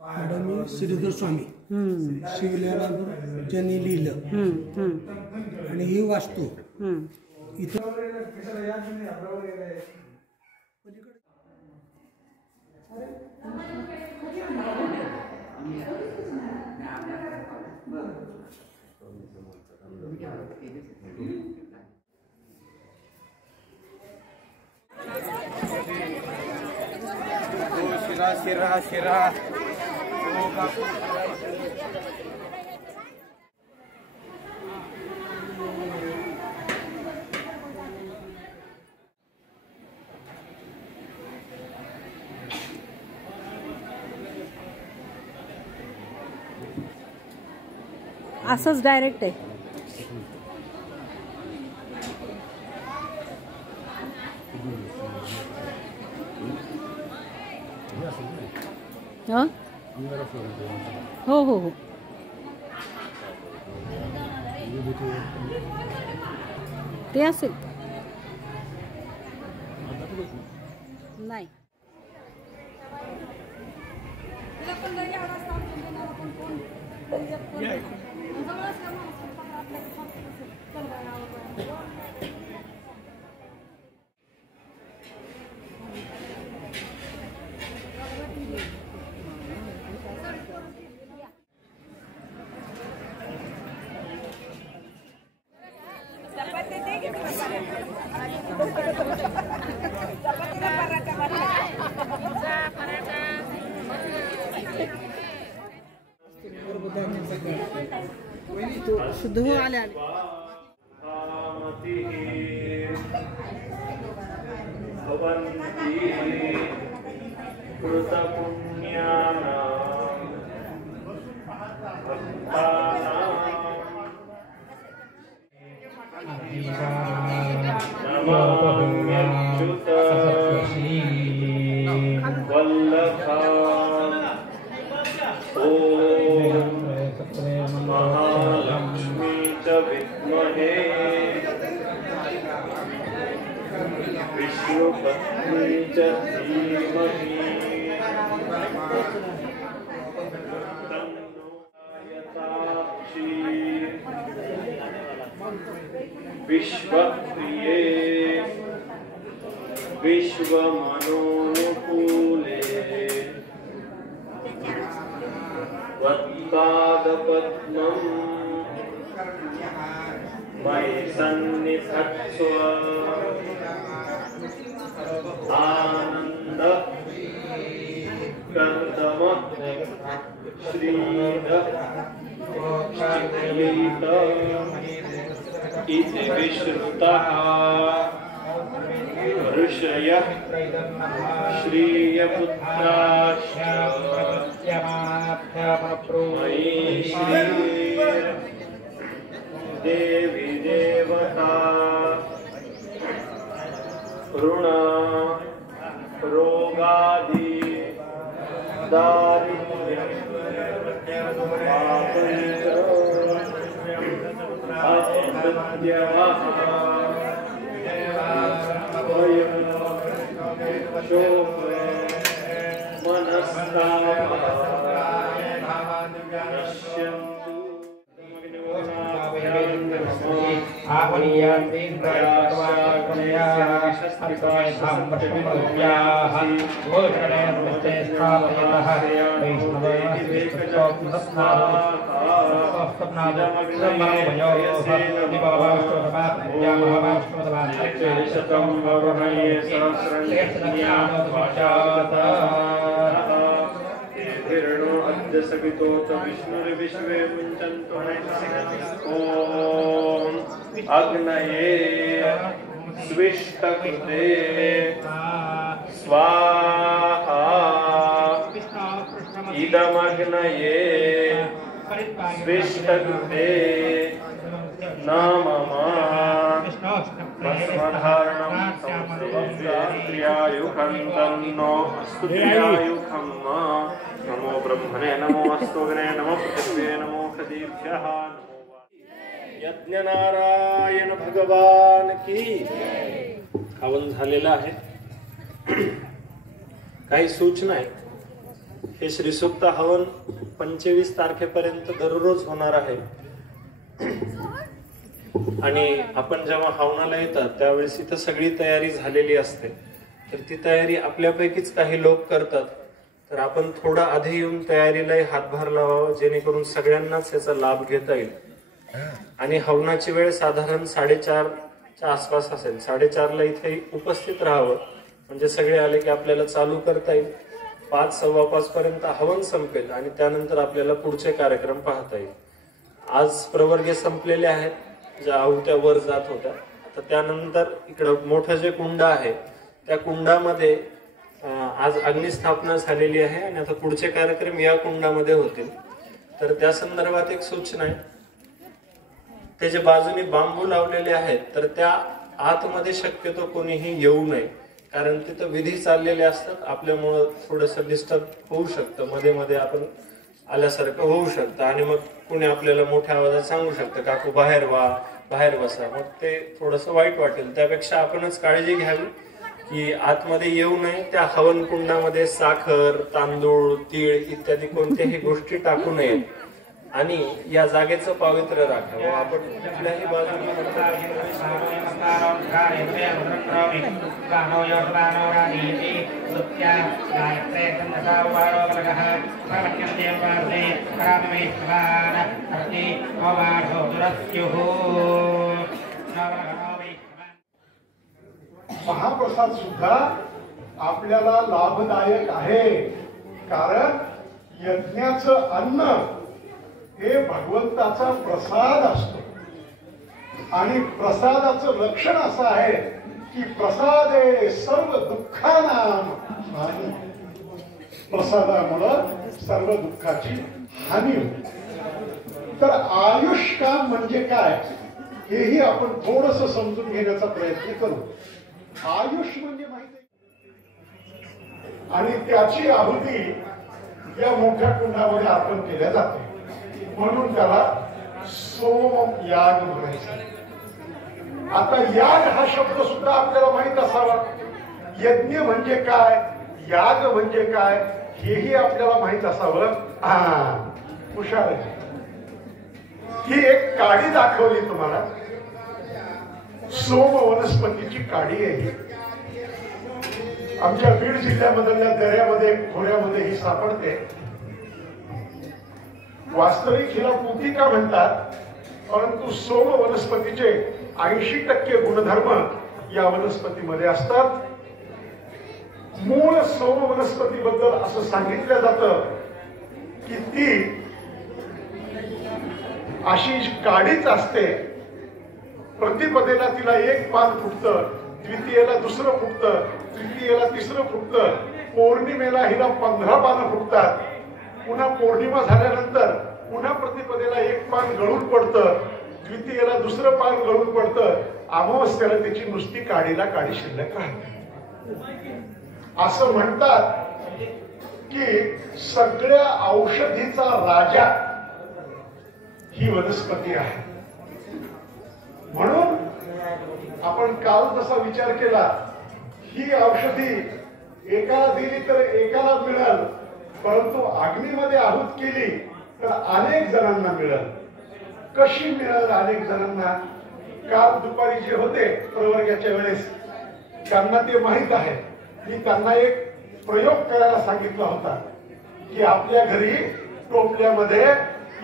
Madam Shridhar Swami शिवलेला ज्यांनी लिहिलं आणि ही वास्तू इथं शिरा शिरा असंच डायरेक्ट आहे. हो हो हो ते असेल नाही. शुद्ध हो आले आले. महालक्ष्मी च विद्महे विष्णुपत्नी च धीमहि तन्नो यताक्षी विश्वप्रिये विश्वमनोनुकूले वत्पादपद्मं मयि सन्निधत्स्व आनन्द कर्दम श्रीध चित्रयित इति विश्रुतः ऋषयः श्रियपुत्राश्च मयि देवी देवता ऋण रोगादि दारिद्र्यं अमृत्यवः भयं शोक मनस्तापः नश्यन्तु. आहनीयान्ति प्रयासवाक्ययाः हस्तपायधाम पशुमरुभ्याः गोचरणेर्मस्ते स्थापयतः अद्य सवितोत विष्णुर्विश्वे मुञ्चन्तु ॐ अग्नये स्विष्टकृते स्वाहा इदमग्नये स्विष्टकृते न मम भस्मधारणं संस्कृत्यायुखं तन्नो स्तुत्यायुखं नमो ब्रह्मणे नमो अस्तोग्ने नमो पृथिव्ये नमो खदीभ्यः नमो यज्ञ नारायण भगवान की हवन झालेलं आहे. काही सूचना आहेत. हे श्रीसूक्त हवन 25 तारखेपर्यंत दररोज होणार आहे. आणि आपण जेव्हा हवनाला येतात त्यावेळेस इथं सगळी तयारी झालेली असते. तर ती तयारी आपल्यापैकीच काही लोक करतात. तर आपण थोडा आधी येऊन तयारीलाही हातभार लावावा, जेणेकरून सगळ्यांनाच याचा लाभ घेता येईल. आणि हवनाची वेळ साधारण 4:30च्या आसपास असेल. 4:30ला इथे उपस्थित राहावं, म्हणजे सगळे आले की आपल्याला चालू करता येईल. 5, 5:15 पर्यंत हवन संपेल आणि त्यानंतर आपल्याला पुढचे कार्यक्रम पाहता येईल. आज प्रवर्ग संपलेले आहेत, ज्या आहुत्या वर जात होत्या. तर त्यानंतर इकडं मोठं जे कुंड आहे त्या कुंडामध्ये आज अग्निस्थापना झालेली आहे आणि आता पुढचे कार्यक्रम या कुंडामध्ये होतील. तर त्या संदर्भात एक सूचना आहे. ते जे बाजूने बांबू लावलेले आहेत तर त्या आतमध्ये शक्यतो कोणीही येऊ नये, कारण तिथं विधी चाललेले असतात. आपल्यामुळं थोडंसं डिस्टर्ब होऊ शकतं, मध्ये मध्ये आपण आल्यासारखं होऊ शकतं आणि मग कुणी आपल्याला मोठ्या आवाजात सांगू शकतं काकू बाहेर व्हा, बाहेर बसा. मग ते थोडंसं वाईट वाटेल. त्यापेक्षा आपणच काळजी घ्यावी की आतमध्ये येऊ नये. त्या हवन कुंडामध्ये साखर, तांदूळ, तीळ इत्यादी कोणत्याही गोष्टी टाकू नयेत आणि या जागेचं पावित्र्य राखावं. आपण कुठल्याही बाजूने महाप्रसाद सुद्धा आपल्याला लाभदायक आहे, कारण यज्ञाचं अन्न हे भगवंताचा प्रसाद असतो आणि प्रसादाचं लक्षण असं आहे की प्रसादे सर्व दुःखानां हानी. प्रसादामुळं सर्व दुःखाची हानी होते. तर आयुष्काम म्हणजे काय हेही आपण थोडंसं समजून घेण्याचा प्रयत्न करू. आयुष म्हणजे माहिती आणि त्याची आहुती या मोठ्या कुंडामध्ये अर्पण केल्या जाते, म्हणून त्याला सोम याग म्हणायचं. आता याग हा शब्द सुद्धा आपल्याला माहित असावा. यज्ञ म्हणजे काय, याग म्हणजे काय हेही आपल्याला माहित असावं. हुशार आहे. ही एक काडी दाखवली तुम्हाला. सोम वनस्पतीची काडी आहे. आमच्या बीड जिल्ह्यामधल्या दऱ्यामध्ये, खोऱ्यामध्ये ही सापडते. वास्तविक हिला पुतिका म्हणतात, परंतु सोम वनस्पतीचे 80% गुणधर्म या वनस्पतीमध्ये असतात. मूळ सोम वनस्पतीबद्दल असं सांगितलं जातं की ती अशी काडीच असते. प्रतिपदेला तिला एक पान फुटतं, द्वितीयेला दुसरं फुटतं, तृतीयेला तिसरं फुटतं, पौर्णिमेला हिला 15 पानं फुटतात. पुन्हा पौर्णिमा झाल्यानंतर पुन्हा प्रतिपदेला एक पान गळून पडतं, द्वितीयेला दुसरं पान गळून पडतं, अमावस्येला त्याची नुसती काडीला काडी शिल्लक राहते. असं म्हणतात की सगळ्या औषधीचा राजा ही वनस्पती आहे. म्हणून आपण काल जसा विचार केला, ही औषधी एकाला दिली तर एकाला मिळेल, परंतु अग्नीमध्ये आहूत केली तर अनेक जणांना मिळेल. कशी मिळेल अनेक जणांना? काल दुपारी जे होते प्रवर्गाच्या वेळेस त्यांना ते माहित आहे. मी त्यांना एक प्रयोग करायला सांगितला होता की आपल्या घरी टोपल्यामध्ये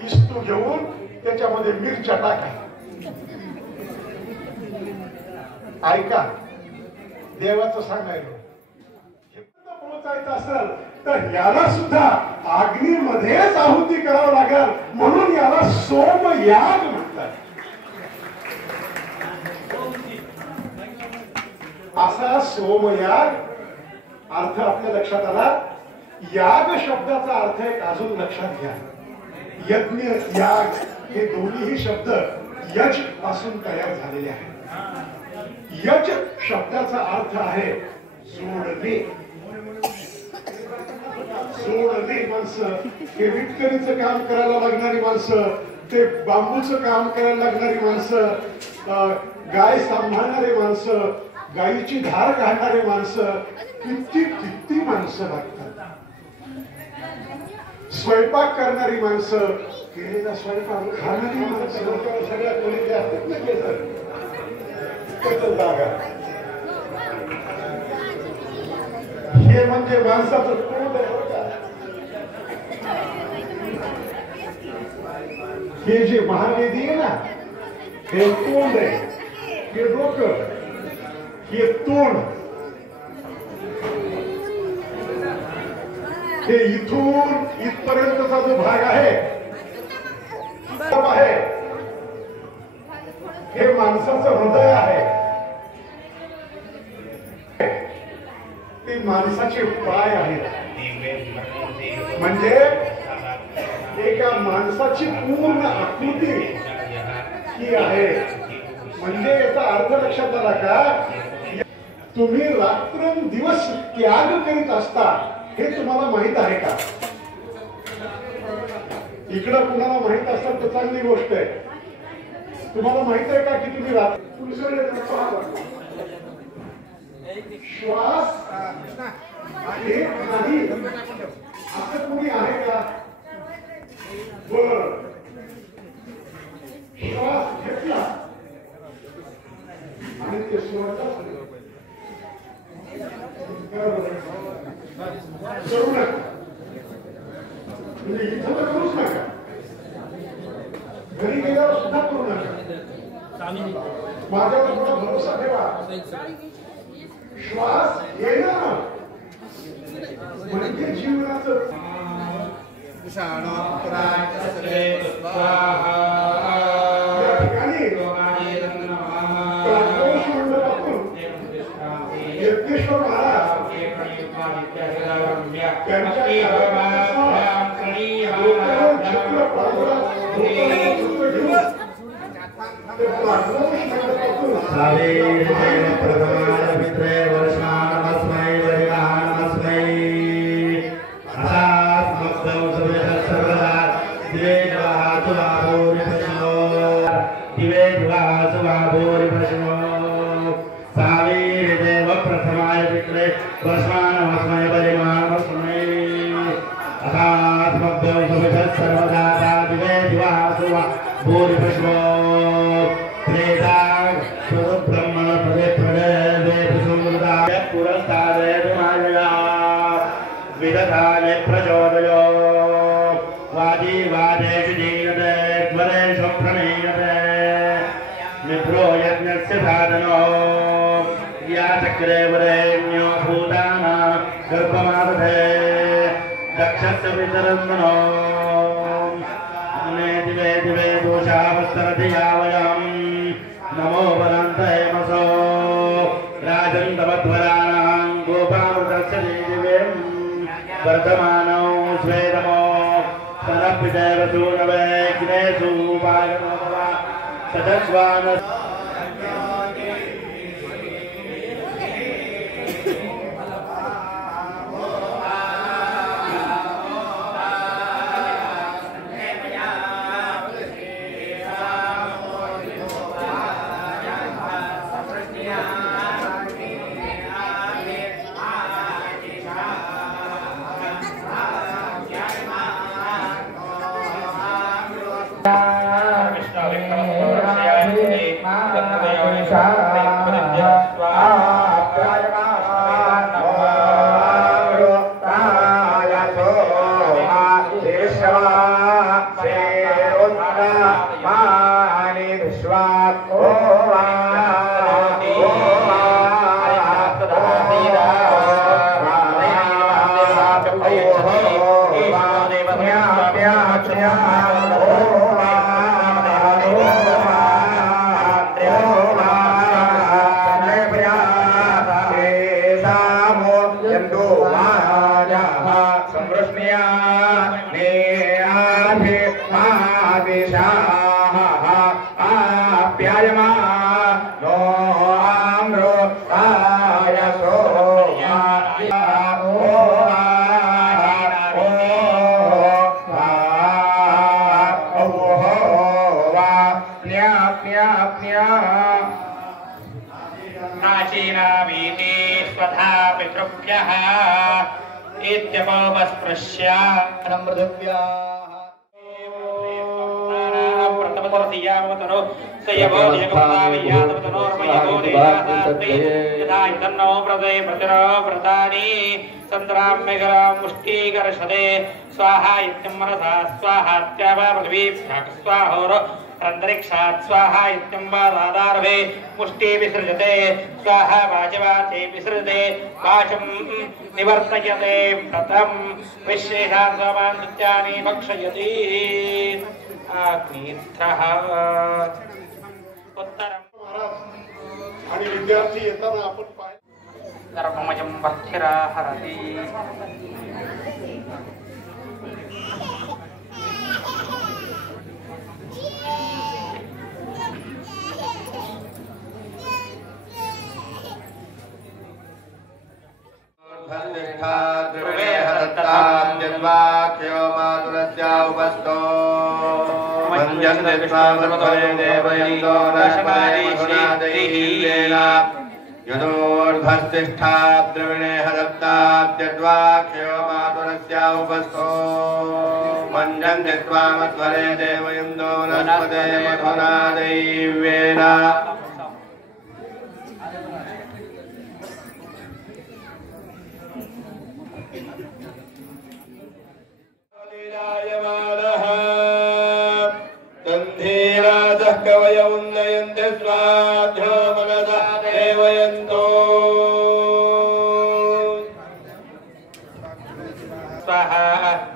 इस्तू घेऊन त्याच्यामध्ये मिरच्या टाका. ऐका, देवाचं सांगायला पोहोचायचं असेल तर याला सुद्धा अग्नीमध्येच आहुती करावं लागेल, म्हणून याला सोमयाग म्हणतात. असा सोमयाग अर्थ आपल्या लक्षात आला. याग शब्दाचा अर्थ एक अजून लक्षात घ्या. यज्ञ, याग हे दोन्ही शब्द यज पासून तयार झालेले आहेत. यज शब्दाचा अर्थ आहे जोडणे. जोडणे माणसं, ते विटकरीचं काम करायला लागणारी माणसं, ते बांबूचं काम करायला लागणारी माणसं, गाय सांभाळणारी माणसं, गाईची धार काढणारे माणसं किती किती माणसं लागतात. स्वयंपाक करणारी माणसं, केलेला स्वयंपाक खाणारी माणसं सगळ्या कोणी असतात ना जागा. हे म्हणजे माणसाचं तोंड आहे बरं का. हे जे महावेदी आहे ना, हे तोंड आहे, हे डोकं, हे तोंड, हे इथून इथपर्यंतचा जो भाग आहे हे माणसाचं हृदय आहे. ते माणसाचे पाय आहेत. म्हणजे एका माणसाची पूर्ण आकृती ही आहे. म्हणजे याचा अर्थ लक्षात आला का? तुम्ही रात्रंदिवस त्याग करीत असता हे तुम्हाला माहित आहे का? इकडं कुणाला माहित असतात तर चांगली गोष्ट आहे. तुम्हाला माहित आहे का की तुम्ही श्वास घेत नाही असं कुणी आहे का? बर, श्वास घेतला आणि ते सोडला करू नका. म्हणजे इथं तर करूच नका, घरी गेल्यावर सुद्धा करू नका. माझ्यावर थोडा भरोसा ठेवा. श्वास येणं म्हणजे जीवनाचं. या ठिकाणी प्रातोष मंडपातून यज्ञेश्वर महाराज त्यांच्या चित्र नमो वरंतमसो राजन्तवध्वराणां गोपावृतस्य देवीं वर्धमानौ स्वेदमो सरपितरसूनवे ग्नेषु पायनोवा सदस्वान Krishna वाचीनामीति स्वधा पितृभ्यः इत्यपस्पृश्य प्रथमतरसियामतनो सयवोदियकमतावय्यातमतनोर्मयवोदियास्ते व्रते प्रतिरो व्रतानि सन्द्राम्यगरां मुष्टीकर्षते स्वाहा इत्यं मनसा स्वाहात्याव पृथिवीभ्यः स्वाहोर अन्तरिक्षात् स्वाहा इत्यं वादारभे मुष्टि विसृजते स्वाहा वाचवाचे विसृजते वाचं निवर्तयते व्रतं विशेषान् सोमान् नित्यानि भक्षयति अग्नित्रः उत्तरम् आणि विद्यार्थी येताना आपण सर्वमयं वर्थिरा हरति युदोर्भस्तिष्ठा द्रविणे हदत्ताद्यद्वाक्यो मातुरस्य उपस्थो मञ्जं जित्वा मध्वरे देवयन्दो नस्पते मधुना दैव्येन तन्धीराजः कवय उन्नयन्ति स्वाध्यो मनसा देवयन्तो स्वाहा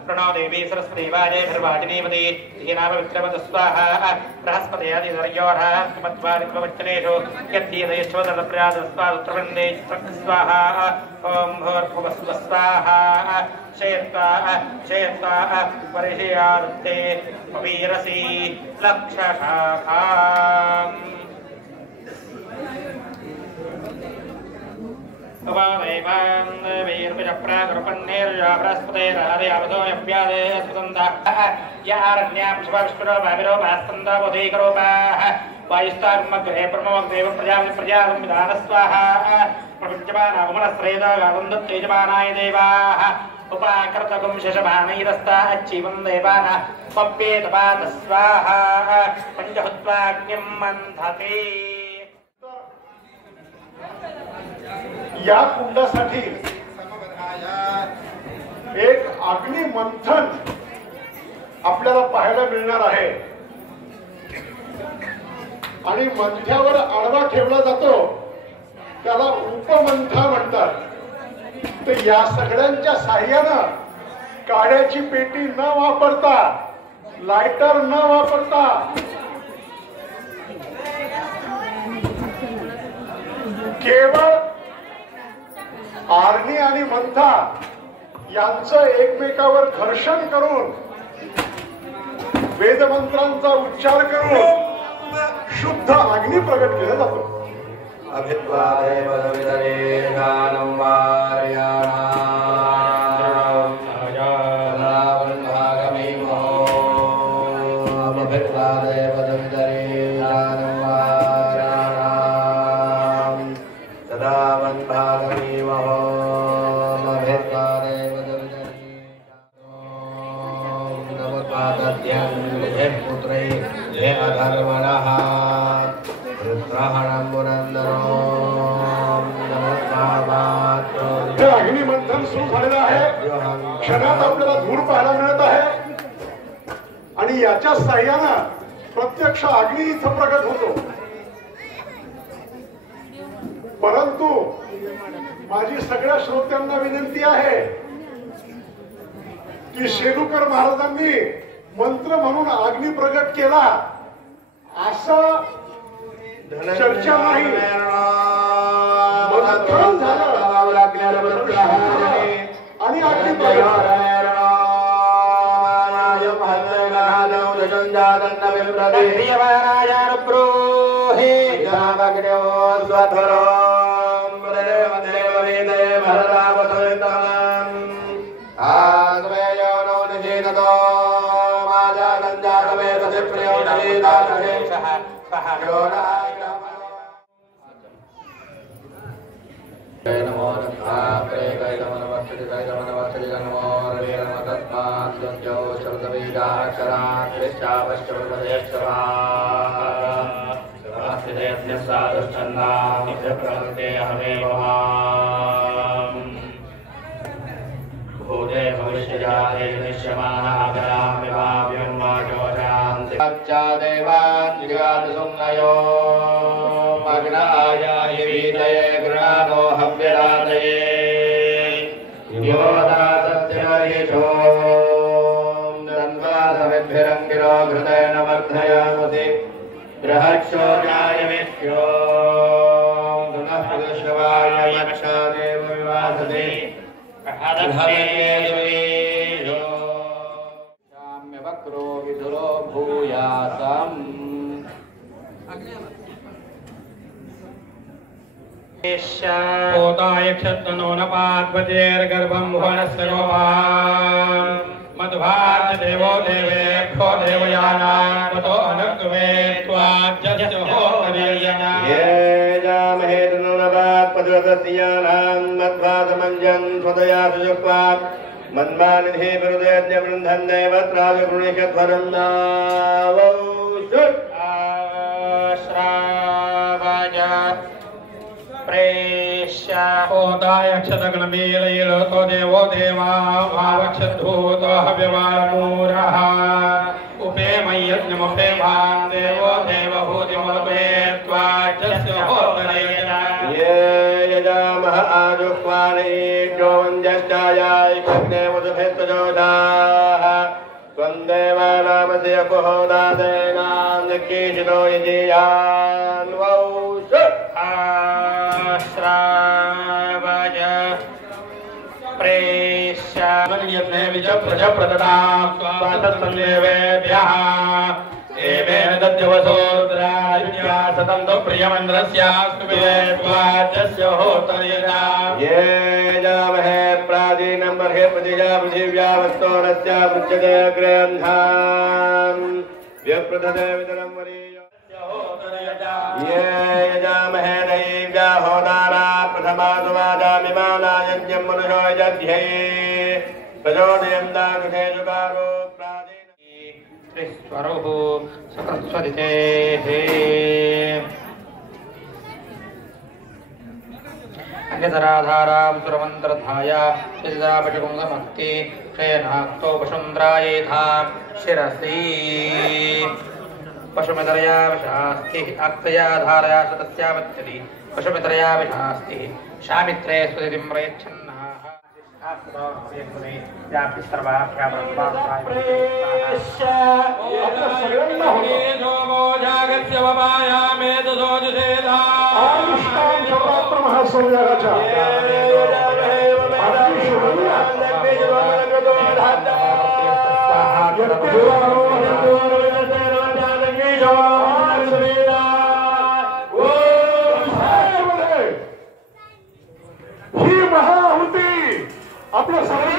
प्रणो देवी सरस्वती वाजे भर्वाजिनीपति धीनाम विक्रमत स्वाहा बृहस्पति आदिवर्योरः मत्वादिप्रवचनेषु यद्धीयश्वदलप्र्याद स्वादुत्रवृन्दे स्वाहा ॐ भूर्भुवस्व स्वाहा शेत्वा परिषयार्थे वीरसी लक्षशाखाम् वायुस्ताग्रे प्रणोदेव प्रजाविधान स्वाहा प्रपञ्चमानागमनस्त्रेदागन्धत्तेजमानाय देवाः उपाकृतगुं शशमानैरस्ता अच्छीवं देवाना पप्येतपात स्वाहा पञ्चहुत्वाग्निं मन्थते या कुंडासाठी एक अग्नि मंथन आपल्याला पाहायला मिळणार आहे आणि मंथ्यावर आडवा ठेवला जातो त्याला उपमंथा म्हणतात. तर या सगळ्यांच्या साह्यानं काड्याची पेटी न वापरता लायटर न वापरता केवळ आरणी आणि मंथा यांचं एकमेकावर घर्षण करून वेदमंत्रांचा उच्चार करून शुद्ध अग्नी प्रगट केला जातो. अग्निमंथन सुरू झालेलं आहे. क्षणात आपल्याला धूर पाहायला मिळत आहे आणि याच्या साह्यानं प्रत्यक्ष अग्नी इथं प्रगट होतो. परंतु माझी सगळ्या श्रोत्यांना विनंती आहे की शेलुकर महाराजांनी मंत्र म्हणून अग्नी प्रगट केला असं चर्चा नाही. मंथन झालं आणि अग्नी प्रगट भूते भविष्यजाते दृश्यमानः गरामिवाव्यं वाचोषान्ति देवान्विगातसुम्नयो मग्नाय वीतये गृणानो हव्यदातये योदासत्यरिषो नन्द्वासमिद्भिरङ्गिरो घृतेन वर्धयामसि बृहक्षोजाय विष्यो गुणः पुरुषवाय यक्षादेव विवासते वक्रो विदुरो भूयासम् होताय क्षत्तनो न पाद्वतेर्गर्भं भुवनस्य गोपान् मध्वार्च देवो देवेभ्यो देवयानान् ततो अनुक्वे त्वाज्जस्य होतरीयना ये जामहे तनुनवात् पद्वतस्यानान् मध्वादमञ्जन् स्वदया सुजुक्वात् मन्मानिधि विरुदेज्ञ वृन्धन् देवत्राजगुणिषध्वरं नावौ श्रावज प्रेष्य होताय क्षतगणमीलयिलो देवो देवा भावक्षद्धूतो हव्यवामूरः उपेमयज्ञमुपेमान् देवो देवभूतिमल्पे त्वाज्जस्य होतरीयना ये यजामः आजुह्वानेभ्यो वन्द्यश्चायायिकग्ने मधुभेत्तजोषाः त्वं देवानामस्य पुहोदादेनान्यकीशितो यजीयान्वौ श्रावज प्रेष्य यज्ञे विजप्रजप्रदतां स्वातस्सन्देवेभ्यः एवेन दद्यवसोरुद्रायुज्ञा सतन्तो प्रियमन्द्रस्यास्तुवे त्वाज्जस्य होतरीयना ये जामहे प्राचीनं बर्हे प्रतिजा पृथिव्या वस्तोरस्य पृच्छते अग्रेऽन्धान् व्यप्रदते वितरं वरीयस्य होतरीयना ये यजामहे दैव्या होदाना प्रथमा सुवाजामिमाना यज्ञं मनुषो यज्ञे प्रचोदयन्ता कृते जुगारो त्रिस्वरुः सतस्वदितेः अन्यतराधारां सुरमन्त्रधाय चिदापशकुङ्गमक्ति क्षेनाक्तो पशुन्द्रायेधां शिरसि पशुमितरया विशास्तिः अक्तया धारया सतस्यावत्यति पशुमितरया विशास्तिः शामित्रे स्वतिं प्रयच्छन्नाः ही महाहुती आपल्या सगळ्या